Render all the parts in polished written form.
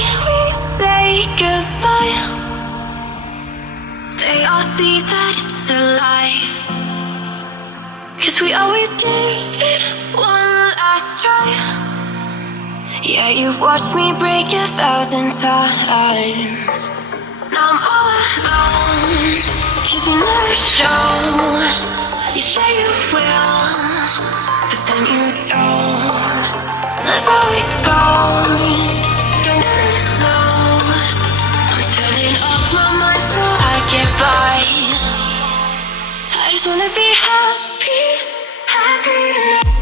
time we say goodbye, they all see that it's a lie. 'Cause we always give it one last try. Yeah, you've watched me break 1,000 times. Now I'm all alone, 'cause you never show. You say you will, but then you don't. That's how it goes. You never know. I'm turning off my mind so I get by. I just wanna be happy, happy tonight.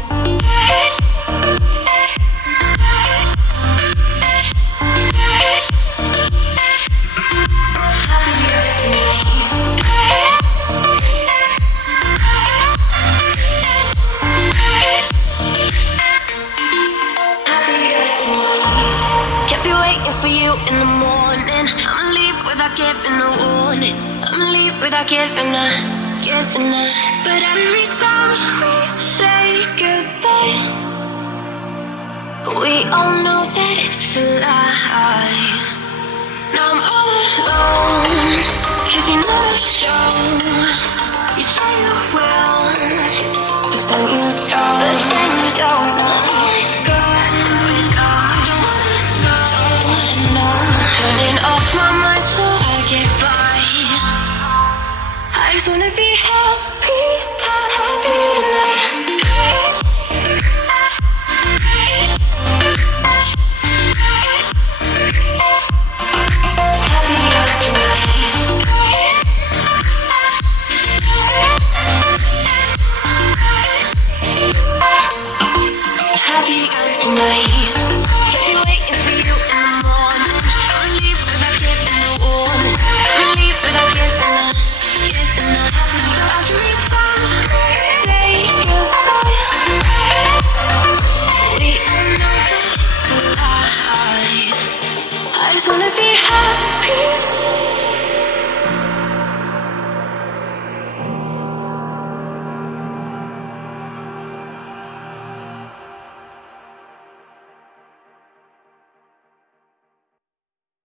For you in the morning, I'ma leave without giving a warning. I'ma leave without giving a. But every time we say goodbye, we all know that it's a lie. Now I'm all alone, 'cause you never show. You say you will, but then you don't. Turning off my mind so I get by. I just wanna be happy, happy tonight.